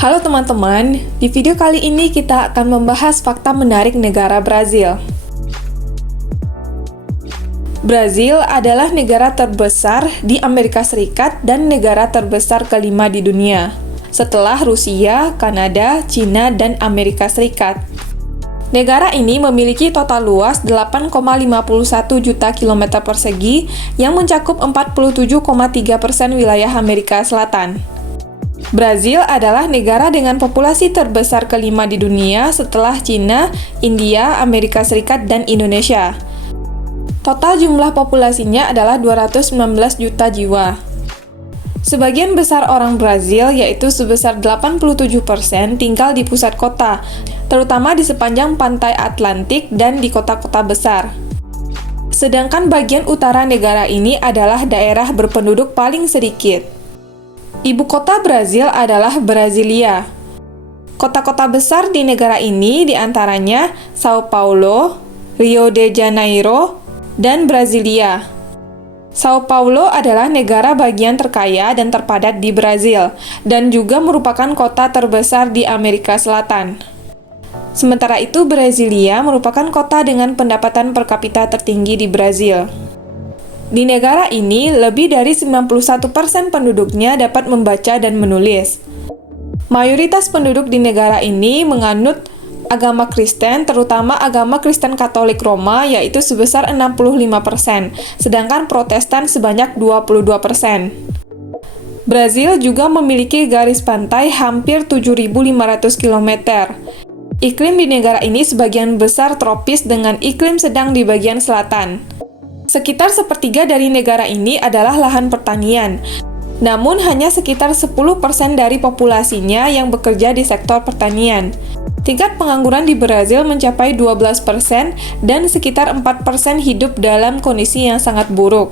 Halo teman-teman, di video kali ini kita akan membahas fakta menarik negara Brazil. Brazil adalah negara terbesar di Amerika Serikat dan negara terbesar kelima di dunia, setelah Rusia, Kanada, Cina, dan Amerika Serikat. Negara ini memiliki total luas 8,51 juta kilometer persegi yang mencakup 47,3% wilayah Amerika Selatan. Brazil adalah negara dengan populasi terbesar kelima di dunia setelah Cina, India, Amerika Serikat, dan Indonesia. Total jumlah populasinya adalah 219 juta jiwa. Sebagian besar orang Brazil, yaitu sebesar 87%, tinggal di pusat kota, terutama di sepanjang pantai Atlantik dan di kota-kota besar. Sedangkan bagian utara negara ini adalah daerah berpenduduk paling sedikit. Ibu kota Brazil adalah Brasilia. Kota-kota besar di negara ini diantaranya Sao Paulo, Rio de Janeiro, dan Brasilia. Sao Paulo adalah negara bagian terkaya dan terpadat di Brazil, dan juga merupakan kota terbesar di Amerika Selatan. Sementara itu, Brasilia merupakan kota dengan pendapatan per kapita tertinggi di Brazil. Di negara ini, lebih dari 91% penduduknya dapat membaca dan menulis. Mayoritas penduduk di negara ini menganut agama Kristen, terutama agama Kristen Katolik Roma, yaitu sebesar 65%, sedangkan Protestan sebanyak 22%. Brazil juga memiliki garis pantai hampir 7.500 km. Iklim di negara ini sebagian besar tropis dengan iklim sedang di bagian selatan. Sekitar sepertiga dari negara ini adalah lahan pertanian, namun hanya sekitar 10% dari populasinya yang bekerja di sektor pertanian. Tingkat pengangguran di Brazil mencapai 12% dan sekitar 4% hidup dalam kondisi yang sangat buruk.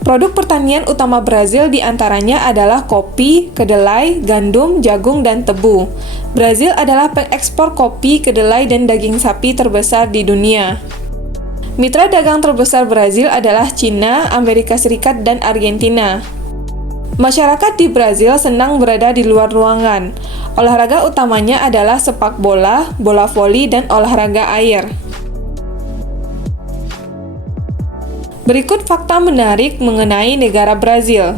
Produk pertanian utama Brazil diantaranya adalah kopi, kedelai, gandum, jagung, dan tebu. Brazil adalah pengekspor kopi, kedelai, dan daging sapi terbesar di dunia. Mitra dagang terbesar Brazil adalah Cina, Amerika Serikat, dan Argentina. Masyarakat di Brazil senang berada di luar ruangan. Olahraga utamanya adalah sepak bola, bola voli, dan olahraga air. Berikut fakta menarik mengenai negara Brazil.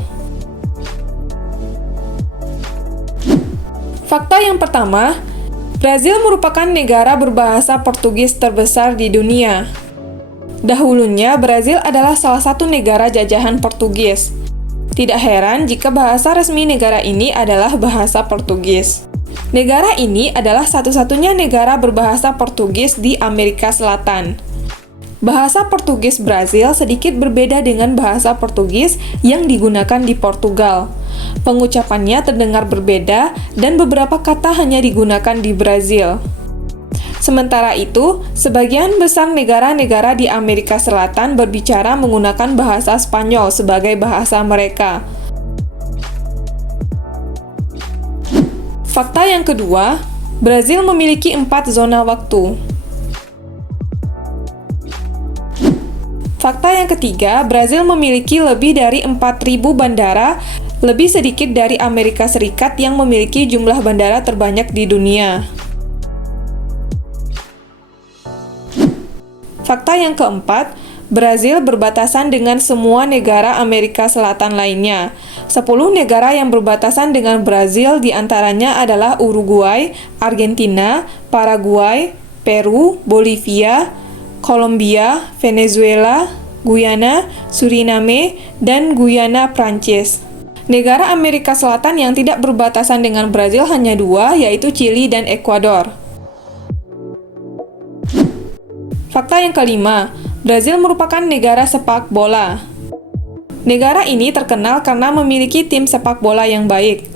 Fakta yang pertama, Brazil merupakan negara berbahasa Portugis terbesar di dunia. Dahulunya, Brazil adalah salah satu negara jajahan Portugis. Tidak heran jika bahasa resmi negara ini adalah bahasa Portugis. Negara ini adalah satu-satunya negara berbahasa Portugis di Amerika Selatan. Bahasa Portugis Brazil sedikit berbeda dengan bahasa Portugis yang digunakan di Portugal. Pengucapannya terdengar berbeda dan beberapa kata hanya digunakan di Brazil. Sementara itu, sebagian besar negara-negara di Amerika Selatan berbicara menggunakan bahasa Spanyol sebagai bahasa mereka. Fakta yang kedua, Brazil memiliki 4 zona waktu. Fakta yang ketiga, Brazil memiliki lebih dari 4.000 bandara, lebih sedikit dari Amerika Serikat yang memiliki jumlah bandara terbanyak di dunia. Fakta yang keempat, Brazil berbatasan dengan semua negara Amerika Selatan lainnya. 10 negara yang berbatasan dengan Brazil diantaranya adalah Uruguay, Argentina, Paraguay, Peru, Bolivia, Kolombia, Venezuela, Guyana, Suriname, dan Guyana Prancis. Negara Amerika Selatan yang tidak berbatasan dengan Brazil hanya 2, yaitu Chili dan Ekuador. Fakta yang kelima, Brazil merupakan negara sepak bola. Negara ini terkenal karena memiliki tim sepak bola yang baik.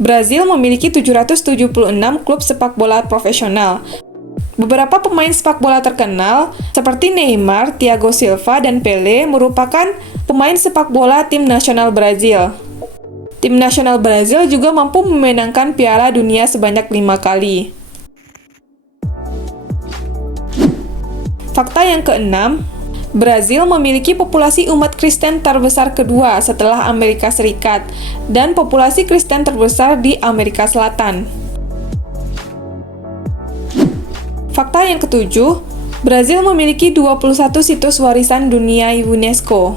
Brazil memiliki 776 klub sepak bola profesional. Beberapa pemain sepak bola terkenal, seperti Neymar, Thiago Silva, dan Pelé, merupakan pemain sepak bola tim nasional Brazil. Tim nasional Brazil juga mampu memenangkan Piala Dunia sebanyak 5 kali. Fakta yang keenam, Brazil memiliki populasi umat Kristen terbesar kedua setelah Amerika Serikat dan populasi Kristen terbesar di Amerika Selatan. Fakta yang ketujuh, Brazil memiliki 21 situs warisan dunia UNESCO.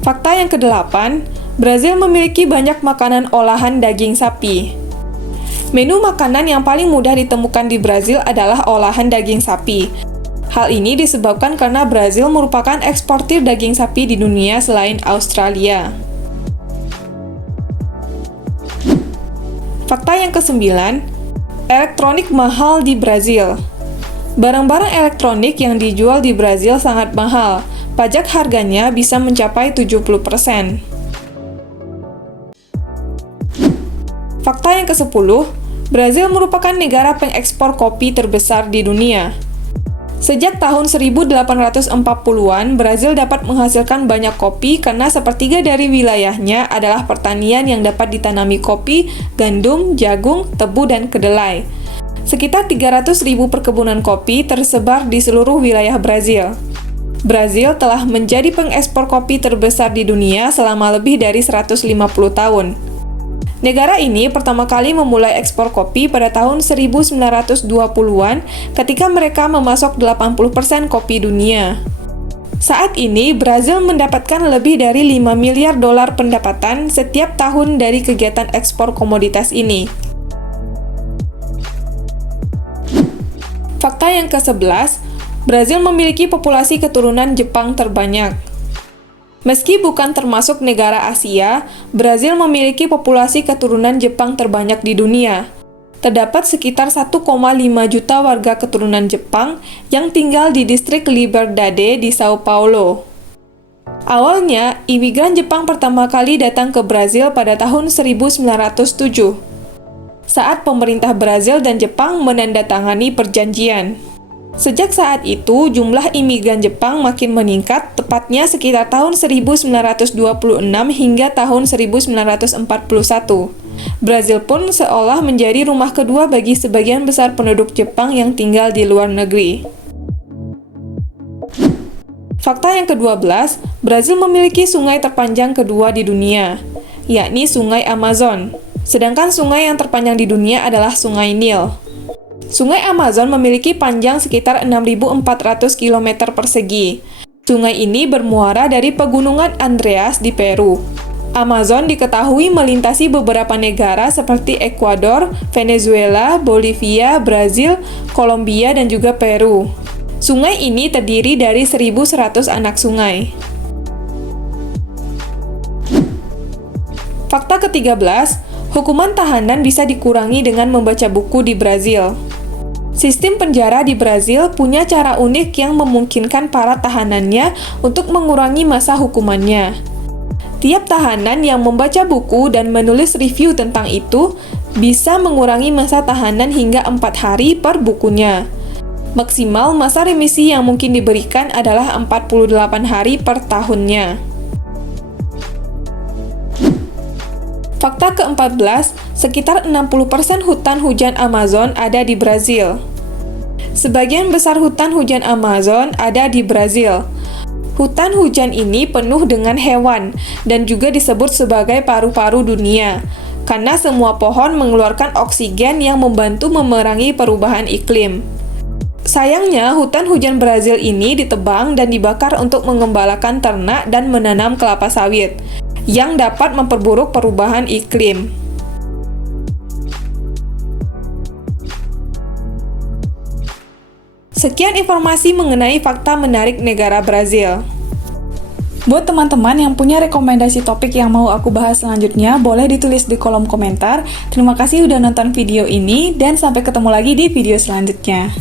Fakta yang kedelapan, Brazil memiliki banyak makanan olahan daging sapi. Menu makanan yang paling mudah ditemukan di Brazil adalah olahan daging sapi. Hal ini disebabkan karena Brazil merupakan eksportir daging sapi di dunia selain Australia. Fakta yang kesembilan, elektronik mahal di Brazil. Barang-barang elektronik yang dijual di Brazil sangat mahal. Pajak harganya bisa mencapai 70%. Fakta yang ke-10, Brazil merupakan negara pengekspor kopi terbesar di dunia. Sejak tahun 1840-an, Brazil dapat menghasilkan banyak kopi karena sepertiga dari wilayahnya adalah pertanian yang dapat ditanami kopi, gandum, jagung, tebu, dan kedelai. Sekitar 300.000 perkebunan kopi tersebar di seluruh wilayah Brazil. Brazil telah menjadi pengekspor kopi terbesar di dunia selama lebih dari 150 tahun. Negara ini pertama kali memulai ekspor kopi pada tahun 1920-an ketika mereka memasok 80% kopi dunia. Saat ini, Brazil mendapatkan lebih dari 5 miliar dolar pendapatan setiap tahun dari kegiatan ekspor komoditas ini. Fakta yang ke-11, Brazil memiliki populasi keturunan Jepang terbanyak. Meski bukan termasuk negara Asia, Brazil memiliki populasi keturunan Jepang terbanyak di dunia. Terdapat sekitar 1,5 juta warga keturunan Jepang yang tinggal di distrik Liberdade di Sao Paulo. Awalnya, imigran Jepang pertama kali datang ke Brazil pada tahun 1907. Saat pemerintah Brazil dan Jepang menandatangani perjanjian. Sejak saat itu, jumlah imigran Jepang makin meningkat, tepatnya sekitar tahun 1926 hingga tahun 1941. Brazil pun seolah menjadi rumah kedua bagi sebagian besar penduduk Jepang yang tinggal di luar negeri. Fakta yang ke-12, Brazil memiliki sungai terpanjang kedua di dunia, yakni Sungai Amazon. Sedangkan sungai yang terpanjang di dunia adalah Sungai Nil. Sungai Amazon memiliki panjang sekitar 6.400 km persegi. Sungai ini bermuara dari pegunungan Andreas di Peru. Amazon diketahui melintasi beberapa negara seperti Ekuador, Venezuela, Bolivia, Brazil, Kolombia, dan juga Peru. Sungai ini terdiri dari 1.100 anak sungai. Fakta ke-13, hukuman tahanan bisa dikurangi dengan membaca buku di Brazil. Sistem penjara di Brazil punya cara unik yang memungkinkan para tahanannya untuk mengurangi masa hukumannya. Tiap tahanan yang membaca buku dan menulis review tentang itu bisa mengurangi masa tahanan hingga 4 hari per bukunya. Maksimal masa remisi yang mungkin diberikan adalah 48 hari per tahunnya. Fakta ke-14, sekitar 60% hutan hujan Amazon ada di Brazil. Sebagian besar hutan hujan Amazon ada di Brazil. Hutan hujan ini penuh dengan hewan dan juga disebut sebagai paru-paru dunia, karena semua pohon mengeluarkan oksigen yang membantu memerangi perubahan iklim. Sayangnya, hutan hujan Brazil ini ditebang dan dibakar untuk mengembalakan ternak dan menanam kelapa sawit, yang dapat memperburuk perubahan iklim. Sekian informasi mengenai fakta menarik negara Brazil. Buat teman-teman yang punya rekomendasi topik yang mau aku bahas selanjutnya, boleh ditulis di kolom komentar. Terima kasih udah nonton video ini, dan sampai ketemu lagi di video selanjutnya.